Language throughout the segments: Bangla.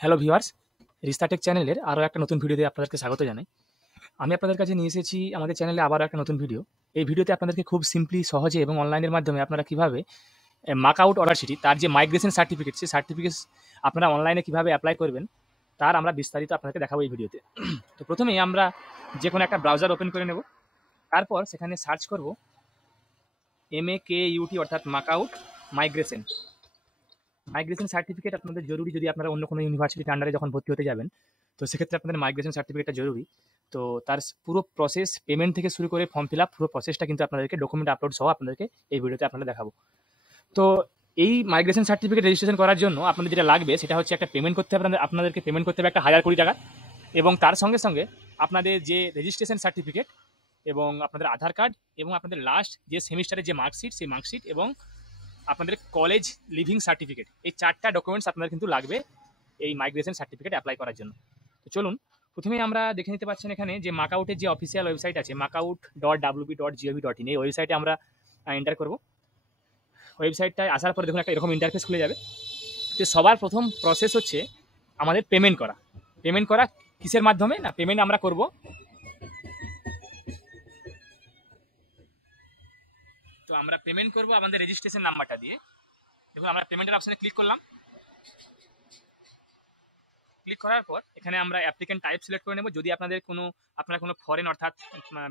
হ্যালো ভিউয়ার্স, রিস্তা টেক চ্যানেলের আরও একটা নতুন ভিডিওতে আপনাদেরকে স্বাগত জানাই। আমি আপনাদের কাছে নিয়ে এসেছি আমাদের চ্যানেলে আবারও একটা নতুন ভিডিও। এই ভিডিওতে আপনাদেরকে খুব সিম্পলি, সহজে এবং অনলাইনের মাধ্যমে আপনারা কীভাবে মার্কআউট অর্ডার শিটটি তার যে মাইগ্রেশন সার্টিফিকেট, সেই সার্টিফিকেট আপনারা অনলাইনে কীভাবে অ্যাপ্লাই করবেন তার আমরা বিস্তারিত আপনাদেরকে দেখাবো এই ভিডিওতে। তো প্রথমেই আমরা যে কোনো একটা ব্রাউজার ওপেন করে নেব, তারপর সেখানে সার্চ করব MAKUT অর্থাৎ মার্কআউট মাইগ্রেশন সার্টিফিকেট। আপনাদের জরুরি, যদি আপনারা অন্য কোনো ইউনিভার্সিটির আন্ডারে যখন ভর্তি হতে যাবেন, তো সেক্ষেত্রে আপনাদের মাইগ্রেশন সার্টিফিকেটটা জরুরি। তো তার পুরো প্রসেস, পেমেন্ট থেকে শুরু করে ফর্ম ফিল আপ, পুরো প্রসেসটা কিন্তু আপনাদেরকে ডকুমেন্ট আপলোড সহ আপনাদেরকে এই ভিডিওতে আপনারা দেখাবো। তো এই মাইগ্রেশন সার্টিফিকেট রেজিস্ট্রেশন করার জন্য আপনাদের যেটা লাগবে সেটা হচ্ছে একটা পেমেন্ট করতে হবে, আপনাদেরকে পেমেন্ট করতে হবে একটা 1020 টাকা, এবং তার সঙ্গে সঙ্গে আপনাদের যে রেজিস্ট্রেশন সার্টিফিকেট এবং আপনাদের আধার কার্ড এবং আপনাদের লাস্ট যে সেমিস্টারের যে মার্কশিট, সেই মার্কশিট এবং আপনাদের কলেজ লিভিং সার্টিফিকেট, এই 4টা ডকুমেন্টস আপনাদের কিন্তু লাগবে এই মাইগ্রেশন সার্টিফিকেট অ্যাপ্লাই করার জন্য। তো চলুন, প্রথমেই আমরা দেখে নিতে পাচ্ছেন এখানে যে মার্কআউটের যে অফিসিয়াল ওয়েবসাইট আছে, markout.wp.gov.in, এই ওয়েবসাইটে আমরা এন্টার করব। ওয়েবসাইটটায় আসার পরে দেখুন একটা এরকম ইন্টারফেস খুলে যাবে। তো সবার প্রথম প্রসেস হচ্ছে আমাদের পেমেন্ট করা। কিসের মাধ্যমে? না, পেমেন্ট আমরা করব তো আমরা পেমেন্ট করব আমাদের রেজিস্ট্রেশন নাম্বারটা দিয়ে। দেখুন, আমরা পেমেন্টের অপশানে ক্লিক করলাম। ক্লিক করার পর এখানে আমরা অ্যাপ্লিকেন্ট টাইপ সিলেক্ট করে নেব। যদি আপনারা কোনো ফরেন অর্থাৎ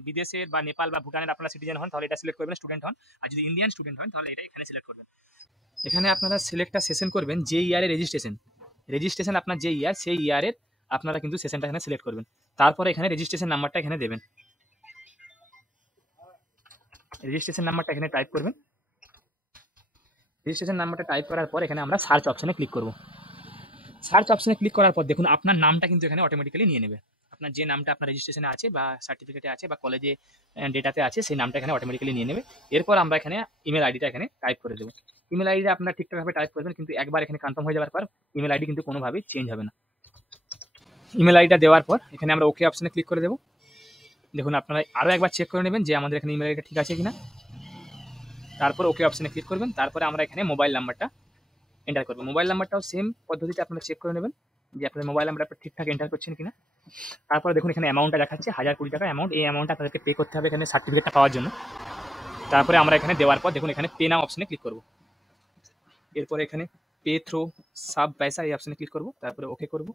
বিদেশের বা নেপাল বা ভুটানের আপনারা সিটিজেন হন, তাহলে এটা সিলেক্ট করবেন, স্টুডেন্ট হন। আর যদি ইন্ডিয়ান স্টুডেন্ট হন তাহলে এটা এখানে সিলেক্ট করবেন। এখানে আপনারা সিলেক্টটা সেশন করবেন যে ইয়ারে রেজিস্ট্রেশন আপনার যে ইয়ার, সেই ইয়ারের আপনারা কিন্তু সেশনটা এখানে সিলেক্ট করবেন। তারপরে এখানে রেজিস্ট্রেশন নাম্বারটা এখানে দেবেন। রেজিস্ট্রেশন নাম্বারটা এখানে টাইপ করবেন। রেজিস্ট্রেশন নাম্বারটা টাইপ করার পর এখানে আমরা সার্চ অপশানে ক্লিক করব। সার্চ অপশানে ক্লিক করার পর দেখুন আপনার নামটা কিন্তু এখানে অটোমেটিক্যালি নিয়ে নেবে। আপনার যে নামটা আপনার রেজিস্ট্রেশনে আছে বা সার্টিফিকেটে আছে বা কলেজে ডেটাতে আছে, সেই নামটা এখানে অটোমেটিক্যালি নিয়ে নেবে। এরপর আমরা এখানে ইমেল আইডিটা এখানে টাইপ করে দেবো। ইমেল আইডিটা আপনারা ঠিকঠাকভাবে টাইপ করবেন, কিন্তু একবার এখানে কনফার্ম হয়ে যাওয়ার পর ইমেল আইডি কিন্তু কোনোভাবেই চেঞ্জ হবে না। ইমেল আইডিটা দেওয়ার পর এখানে আমরা ওকে অপশানে ক্লিক করে দেবো। দেখুন, আপনারা আরও একবার চেক করে নেবেন যে আমাদের এখানে ইমেল আইডিটা ঠিক আছে কিনা। তারপর ওকে অপশানে ক্লিক করবেন। তারপরে আমরা এখানে মোবাইল নাম্বারটা এন্টার করবো। মোবাইল নাম্বারটাও সেম পদ্ধতিতে আপনারা চেক করে নেবেন যে আপনাদের মোবাইল নাম্বারটা ঠিকঠাক এন্টার করছেন কিনা। তারপরে দেখুন এখানে অ্যামাউন্টটা দেখাচ্ছে 1020 টাকা অ্যামাউন্ট। এই অ্যামাউন্টটা আপনাদেরকে পে করতে হবে এখানে সার্টিফিকেটটা পাওয়ার জন্য। তারপরে আমরা এখানে দেওয়ার পর দেখুন এখানে পে নাও অপশানে ক্লিক করব। এরপরে এখানে পে থ্রো সাব পয়সা, এই অপশানে ক্লিক করব। তারপরে ওকে করব।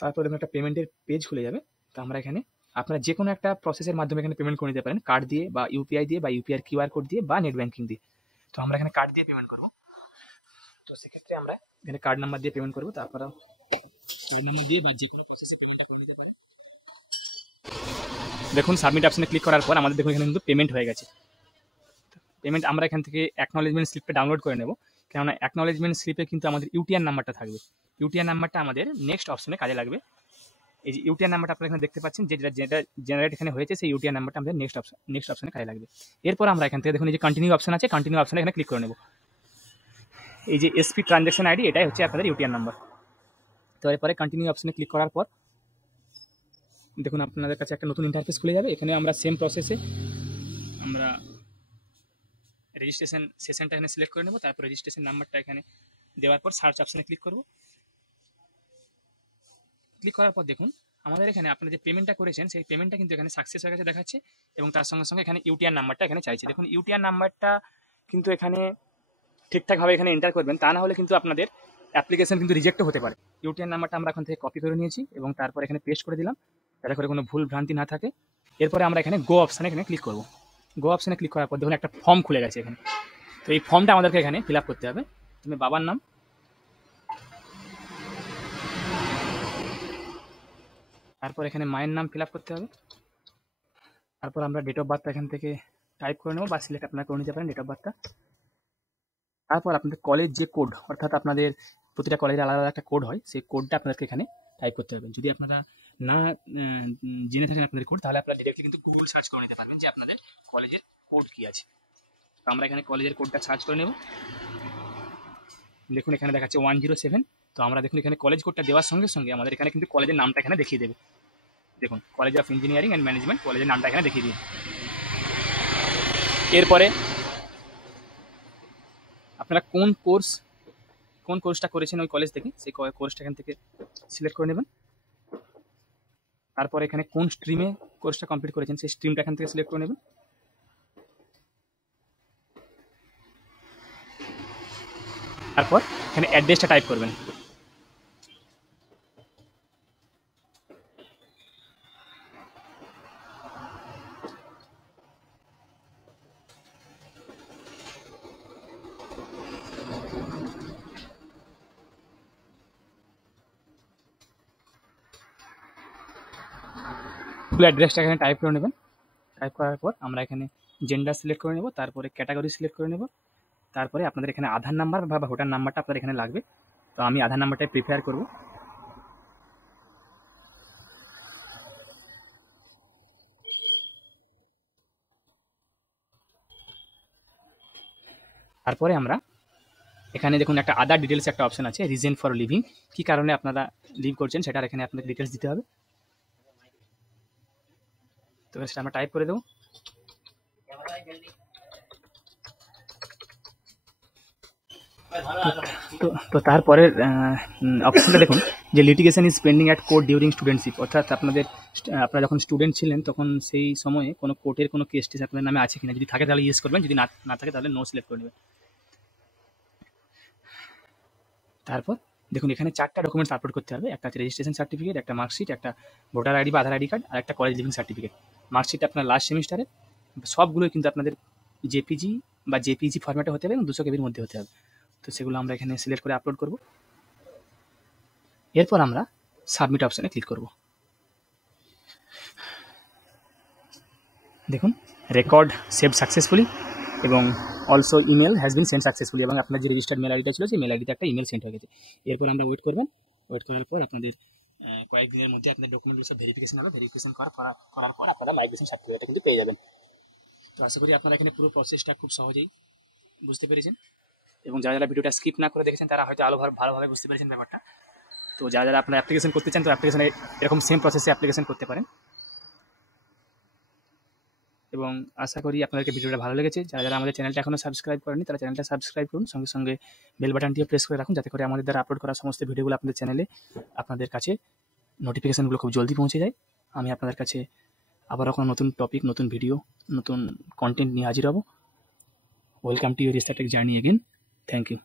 তারপরে দেখুন একটা পেমেন্টের পেজ খুলে যাবে। তো আমরা এখানে আপনারা যে কোনো একটা প্রসেসের মাধ্যমে এখানে পেমেন্ট করে নিতে পারেন, কার্ড দিয়ে বা ইউপিআই দিয়ে বা ইউপিআই QR কোড দিয়ে বা নেট ব্যাঙ্কিং দিয়ে। তো আমরা এখানে কার্ড দিয়ে পেমেন্ট করব। তো সেক্ষেত্রে আমরা এখানে কার্ড নাম্বার দিয়ে পেমেন্ট করবো। তারপরে কার্ড নাম্বার দিয়ে বা যে কোনো প্রসেসে পেমেন্টটা করে নিতে পারেন। দেখুন সাবমিট অপশানে ক্লিক করার পর আমাদের দেখুন এখানে কিন্তু পেমেন্ট হয়ে গেছে। পেমেন্ট আমরা এখান থেকে অ্যাকনলেজমেন্ট স্লিপটা ডাউনলোড করে নেব, কেননা অ্যাকনলেজমেন্ট স্লিপে কিন্তু আমাদের ইউটিআর নাম্বারটা থাকবে। ইউটিআর নাম্বারটা আমাদের নেক্সট অপশানে কাজে লাগবে। এই যে ইউটিআর নাম্বারটা আপনারা এখানে দেখতে পাচ্ছেন, যেটা জেনারেট এখানে হয়েছে, সেই ইউটিআর নাম্বারটা আমাদের নেক্সট অপশানে কাজে লাগবে। এরপর আমরা এখান থেকে দেখুন এই যে কন্টিনিউ অপশান আছে, কন্টিনিউ অপশানে এখানে ক্লিক করে নেব। এই যে এসপি ট্রানজ্যাকশন আইডি, এটাই হচ্ছে আপনাদের ইউটিআর নাম্বার। তো এরপরে কন্টিনিউ অপশানে ক্লিক করার পর দেখুন আপনাদের কাছে একটা নতুন ইন্টারফেস খুলে যাবে। এখানে আমরা সেম প্রসেসে আমরা রেজিস্ট্রেশন সেশনটা এখানে সিলেক্ট করে নেব। তারপর রেজিস্ট্রেশন নাম্বারটা এখানে দেওয়ার পর সার্চ অপশানে ক্লিক করব। ক্লিক করার পর দেখুন আমাদের এখানে আপনারা যে পেমেন্টটা করেছেন, সেই পেমেন্টটা কিন্তু এখানে সাকসেস হয়ে গেছে দেখাচ্ছে, এবং তার সঙ্গে সঙ্গে এখানে ইউটিআর নাম্বারটা এখানে চাইছে। দেখুন ইউটিআর নাম্বারটা কিন্তু এখানে ঠিকঠাকভাবে এখানে এন্টার করবেন, তা না হলে কিন্তু আপনাদের অ্যাপ্লিকেশন কিন্তু রিজেক্টও হতে পারে। ইউটিআর নাম্বারটা আমরা এখান থেকে কপি করে নিয়েছি এবং তারপর এখানে পেস্ট করে দিলাম, যাতে করে কোনো ভুল ভ্রান্তি না থাকে। এরপরে আমরা এখানে গো অপশানে এখানে ক্লিক করব। গো অপশানে ক্লিক করার পর দেখুন একটা ফর্ম খুলে গেছে এখানে। তো এই ফর্মটা আমাদেরকে এখানে ফিল আপ করতে হবে। তুমি বাবার নাম, তারপর এখানে মায়ের নাম ফিল আপ করতে হবে। তারপর আমরা ডেট অফ বার্থটা এখান থেকে টাইপ করে নেব বা সিলেক্ট আপনারা করে নিতে পারেন ডেট অফ বার্থটা। তারপর আপনাদের কলেজ যে কোড, অর্থাৎ আপনাদের প্রতিটা কলেজে আলাদা আলাদা একটা কোড হয়, সেই কোডটা আপনাদেরকে এখানে টাইপ করতে হবে। যদি আপনারা না জেনে থাকেন আপনাদের কোড, তাহলে আপনারা ডিরেক্টলি কিন্তু গুগল সার্চ করে নিতে পারবেন যে আপনাদের কলেজের কোড কী আছে। তো আমরা এখানে কলেজের কোডটা সার্চ করে নেব। দেখুন এখানে দেখাচ্ছে 107। তো আমরা দেখুন এখানে কলেজ কোডটা দেওয়ার সঙ্গে সঙ্গে আমাদের এখানে কিন্তু কলেজের নামটা এখানে দেখিয়ে দেবে। দেখুন college of engineering and management, কলেজের নামটা এখানে দেখিয়ে দিই। এরপরে আপনারা কোন কোন কোর্সটা করেছেন ওই কলেজ থেকে, সেই কোর্সটা এখান থেকে সিলেক্ট করে নেবেন। তারপর এখানে কোন স্ট্রিমে কোর্সটা কমপ্লিট করেছেন সেই স্ট্রিমটা এখান থেকে সিলেক্ট করে নেবেন। তারপর এখানে অ্যাড্রেসটা টাইপ করবেন। ফুল অ্যাড্রেসটা এখানে টাইপ করে নেবেন। টাইপ করার পর আমরা এখানে জেন্ডার সিলেক্ট করে নেব, তারপরে ক্যাটাগরি সিলেক্ট করে নেব, তারপরে আপনাদের এখানে আধার নাম্বার বা ভোটার নাম্বারটা আপনাদের এখানে লাগবে। তো আমি আধার নাম্বারটাই প্রিফার করব। তারপরে আমরা এখানে দেখুন একটা আদার ডিটেলস একটা অপশন আছে, রিজন ফর লিভিং, কি কারণে আপনারা লিভ করছেন সেটার এখানে আপনাদের ডিটেলস দিতে হবে। তো সেটা আমরা টাইপ করে দেবো। তো তারপরে অপশনটা দেখুন যে litigation is pending at court during studentship, অর্থাৎ আপনারা যখন স্টুডেন্ট ছিলেন তখন সেই সময়ে কোনো কোর্টের কোনো কেস টেস আপনাদের নামে আছে কিনা, যদি থাকে তাহলে ইয়েস করবেন, যদি না থাকে তাহলে নো সিলেক্ট করে নেবেন। তারপর দেখুন এখানে 4টা ডকুমেন্টস আপলোড করতে হবে, একটা হচ্ছে রেজিস্ট্রেশন সার্টিফিকেট, একটা মার্কশিট, একটা ভোটার আইডি বা আধার আইডি কার্ড, আর একটা কলেজ লিভিং সার্টিফিকেট। মার্কশিট আপনার লাস্ট সেমিস্টারে, সবগুলোই কিন্তু আপনাদের জেপিজি বা জেপিজি ফরম্যাটে হতে হবে এবং 200 কেবির মধ্যে হতে হবে। তো সেগুলো আমরা এখানে সিলেক্ট করে আপলোড করব। এরপর আমরা সাবমিট অপশানে ক্লিক করব। দেখুন রেকর্ড সেভ সাকসেসফুলি এবং also email has been send successfully, এবং আপনার যে রেজিস্টার্ড মেল আইডিটা ছিল সেই মেল আইডিতে একটা ইমেল সেন্ড হয়ে গেছে। এরপর আমরা ওয়েট করবেন। ওয়েট করার পর আপনাদের কয়েকদিনের মধ্যে আপনাদের ডকুমেন্টগুলো সব ভেরিফিকেশন হবে। ভেরিফিকেশন করার পর আপনারা মাইগ্রেশন সার্টিফিকেটটা কিন্তু পেয়ে যাবেন। তো আশা করি আপনারা এখানে পুরো প্রসেসটা খুব সহজেই বুঝতে পেরেছেন, এবং যারা যারা ভিডিওটা স্কিপ না করে দেখেছেন তারা হয়তো ভালোভাবে বুঝতে পেরেছেন ব্যাপারটা। তো যারা যারা আপনারা অ্যাপ্লিকেশন করতে চান তো অ্যাপ্লিকেশনে এরকম সেম প্রসেসে অ্যাপ্লিকেশন করতে পারেন, এবং আশা করি আপনাদেরকে ভিডিওটা ভালো লেগেছে। যারা যারা আমাদের চ্যানেলটা এখনও সাবস্ক্রাইব করেনি তারা চ্যানেলটা সাবস্ক্রাইব করুন, সঙ্গে সঙ্গে বেল বাটনটিও প্রেস করে রাখুন, যাতে করে আমাদের দ্বারা আপলোড করা সমস্ত ভিডিওগুলো আপনাদের চ্যানেলে আপনাদের কাছে নোটিফিকেশানগুলো খুব জলদি পৌঁছে যায়। আমি আপনাদের কাছে আবারও কোনো নতুন টপিক, নতুন ভিডিও, নতুন কন্টেন্ট নিয়ে হাজির হব। Welcome to your startech journey again. Thank you.